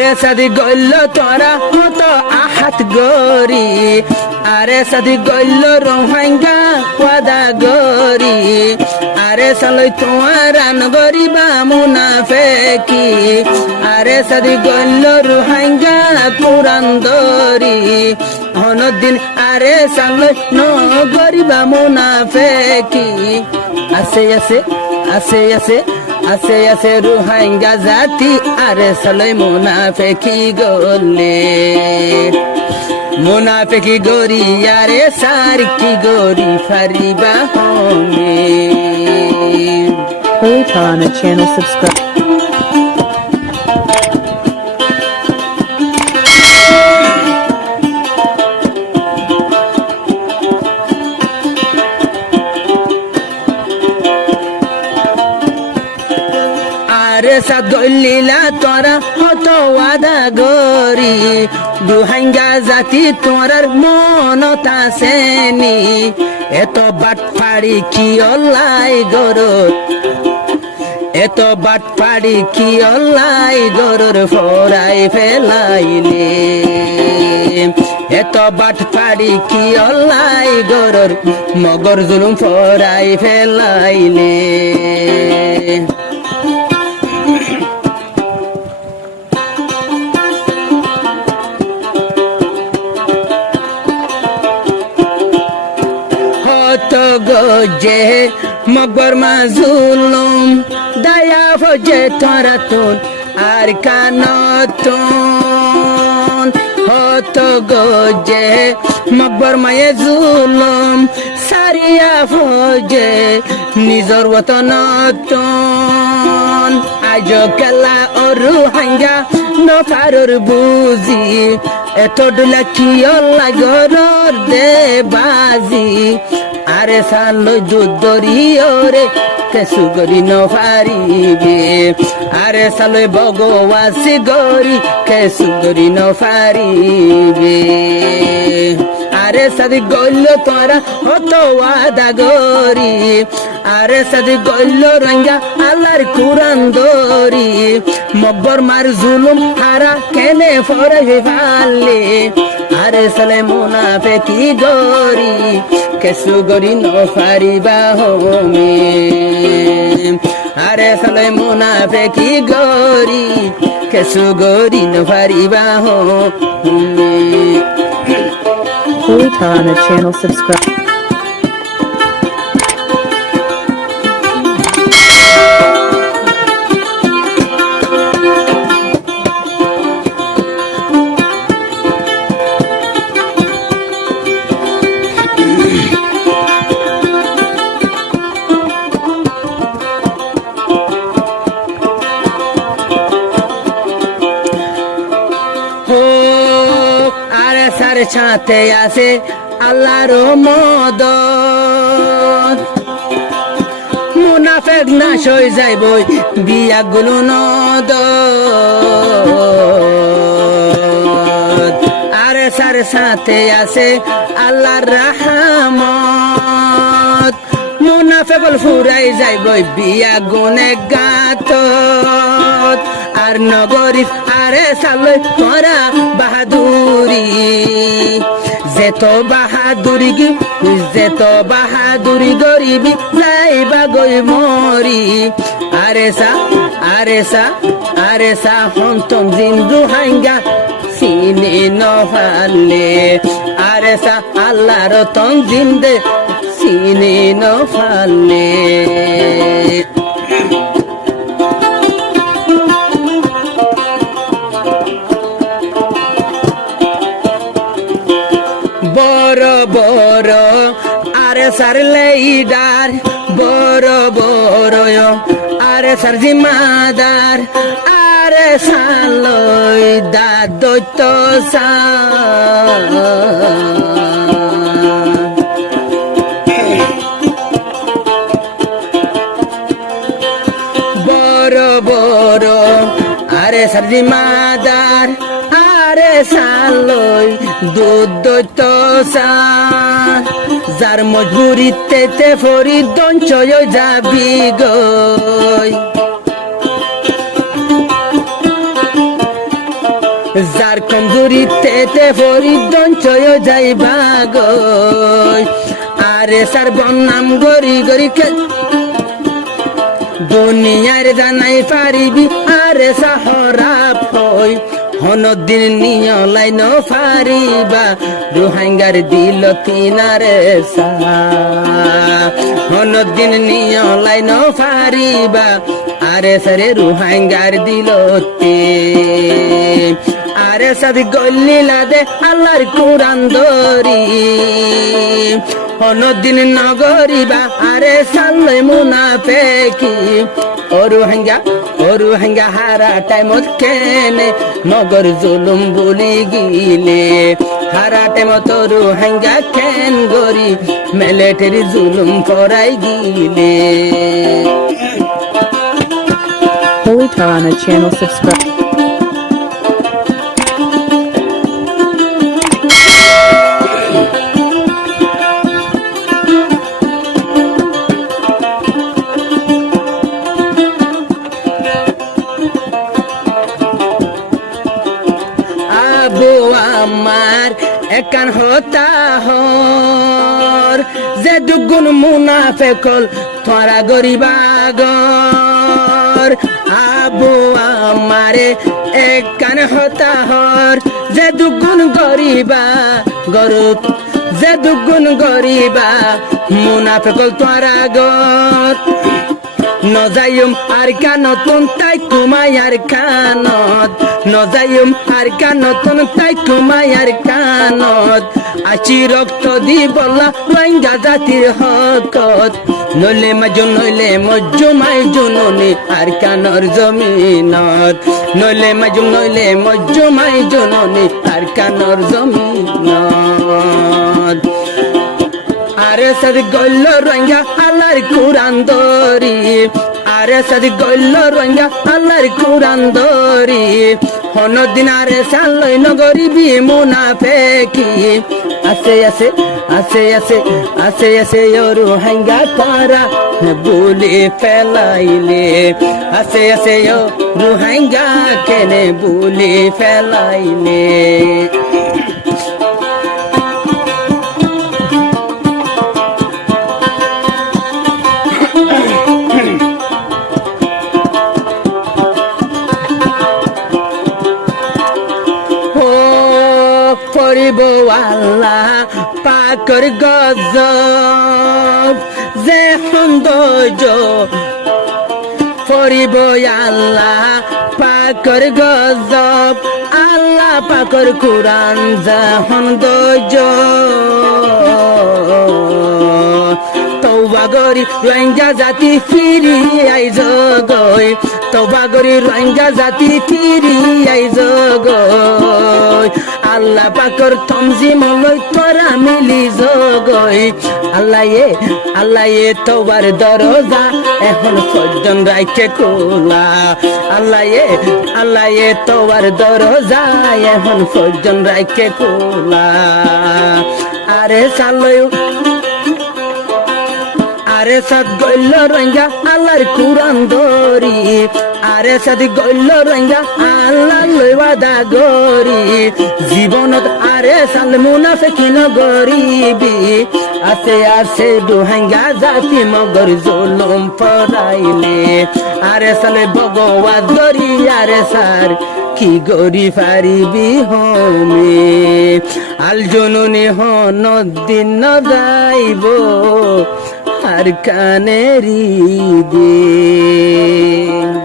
আরে সাদি গইল তোরা মত আহাত গরি আরে সাদি গইল রোহাঙ্গা ওয়াদা গরি আরে সালই তোমার রান গরিবা মুনাফেকি আরে সাদি গইল রোহাঙ্গা পুরান দরি হনদিন আরে সালই ন গরিবা মুনাফেকি আছে আছে আছে আছে আছে আছে রোহাঙ্গা জাতি আরে সালই মুনাফেকি গলে মুনাফেকি গরি আরে সার কি গরি Fariba হমে Hey Tana channel subscribe. আরে সাদ গইলিলা তোরা হত ওয়াদা গরি রোহাঙ্গা জাতি তোরার মনত আসেনি এত বাট ফাড়ি কি অল্লাই গরত এত বাট ফাড়ি কি অল্লাই গরর ফরাই ফেলাইলে এত বাট ফাড়ি কি অল্লাই গরর মগর জুলুম ফরাই ফেলাইলে গজে মগর মাজুলুম দয়া ফজে তরাতুন আর কানতুন হত গজে মগর মায়ে জুলুম সারিয়া ফজে নিজর ওতনতুন আজ কেলা অরু হাঙ্গা নফারুর বুঝি এত ডুলা কি লাগর দে বাজি আরে সালো দুধরিয়রে কেসু গরি নফারিবে আরে সালো ভগবাসি গরি কেসু গরি নফারিবে আরে সাদি গইল তোরা হত ওয়াদা গরি আরে সাদি গইল রঙ্গা আল্লাহর কুরআন দরি মগবর মার জুলুম হারা কেনে ফরে ফালে আরে সালে মুনাফেকি গরি কেসু গরি নফারিবা হোমে আরে সালে মুনাফেকি গরি কেসু গরি নফারিবা হোমে Hey Tana channel subscribe. ছাতে আছে আল্লাহর মদত মুনাফেক নাশ হয়ে যাইব বিয়া গুলো নদ আরে সার সাথে আছে আল্লাহর রাহমত মুনাফেক ফুরাই যাইব বিয়া গুনে গাত আর নগরী আরে সালে তোরা বাহাদুরি যেত বাহাদুরি গরিবি যাইবা গই মরি আরে সা হন্তম জিন্দু হাঙ্গা সিনে নফালে আরে সা আল্লাহর তন জিন্দে সিনে নফালে বড় বড় আরে সার লেইডার বড় বড় আরে সার জিম্মাদার আরে সালই দাদৈত সা বড় বড় আরে সার জিম্মাদার আরে সালই দুধ যার মজবুরিতে তে ফরি দঞ্চয় যাবি গই যার কমজোরিতে পরিদঞ্চয় যাইবা গই আরে সার বন্নাম গরি গরি দুনিয়ার জানাই পারিবি আরে সাহরা ফই হনদিন নিয়লাই ন ফারিবা রোহিঙ্গার দিল তিনারে সা হনদিন নিয়লাই ন ফারিবা আরে সারে রোহিঙ্গার দিল তে আরে সাদি গল্লিলা দে আল্লাহর কুরআন দরি হনদিন নগরিবা আরে সাল্লাই মুনাফেকি ও রোহিঙ্গা হারা টাইমত কেনে নগর জুলুম বলি গিলে হারা টাইমত রোহিঙ্গা কেন গরি মিলিটারি জুলুম করাই গিলে Holy Tarana channel subscribe. Abu আমার একান হতা হর যে দুগুণ মুনাফেকল তোরা গরিবাগর আবু আমারে একান হতা হর যে দুগুণ গরিবা গরুত যে দুগুণ গরিবা মুনাফেকল তোরা গর নজায়ুম আর কানতন তাই কুমায়ার কানত নজায়ুম আর কানতন তাই কুমায়ার কানত আচি রক্ত দি বলা রোহিঙ্গা জাতির হকত নইলে মজ্জুমাই জননী আর কানর জমিনত নইলে মজ্জুমাই জননী আর কানর জমিনত আরে সাদি গল্ল রোহিঙ্গা আল্লাহর কুরআন দরি আরে সাদি গল্ল রোহিঙ্গা আল্লাহর কুরআন দরি হনদিন আরে সাল্লাই নগরিবি মুনাফেকি আসে আসে আসে আসে আসে আসে ও রোহিঙ্গা তারা বলে ফেলাইলে আসে আসে ও রোহিঙ্গা কেনে বলে ফেলাইলে পরিব আল্লাহ পাকর গজব যে সৌন্দর্য পরিব আল্লাহ পাকর গজব আল্লাহ পাকর কুরআন যা সৌন্দর্য তওবা গরি রোহিঙ্গা জাতি ফিরি আইজ গই তওবা গরি রোহিঙ্গা জাতি ফিরি আইজ গই আল্লাহ পাকর তমজিম লই তোরা মিলি জগই আল্লাহ এ তওবার দরজা এখন পর্যন্ত রাইখে খোলা আল্লাহ এ তওবার দরজা এখন পর্যন্ত রাইখে খোলা আরে সালয় আরে সাদ গল্ল রোহিঙ্গা আল্লাহর কুরআন দরি আরে সাদ গল্ল রোহিঙ্গা আল্লাহ লই ওয়াদা গরি জীবনত আরে সাল মুনাফিকিন গরিবি আসে আসে রোহিঙ্গা জাতি মগর জুলুম পরাইলে আরে সালে ভগবান গরি আরে সার কি গরি পারিবি হমে আল জননী হন দিন যাইব আর কানেরি দে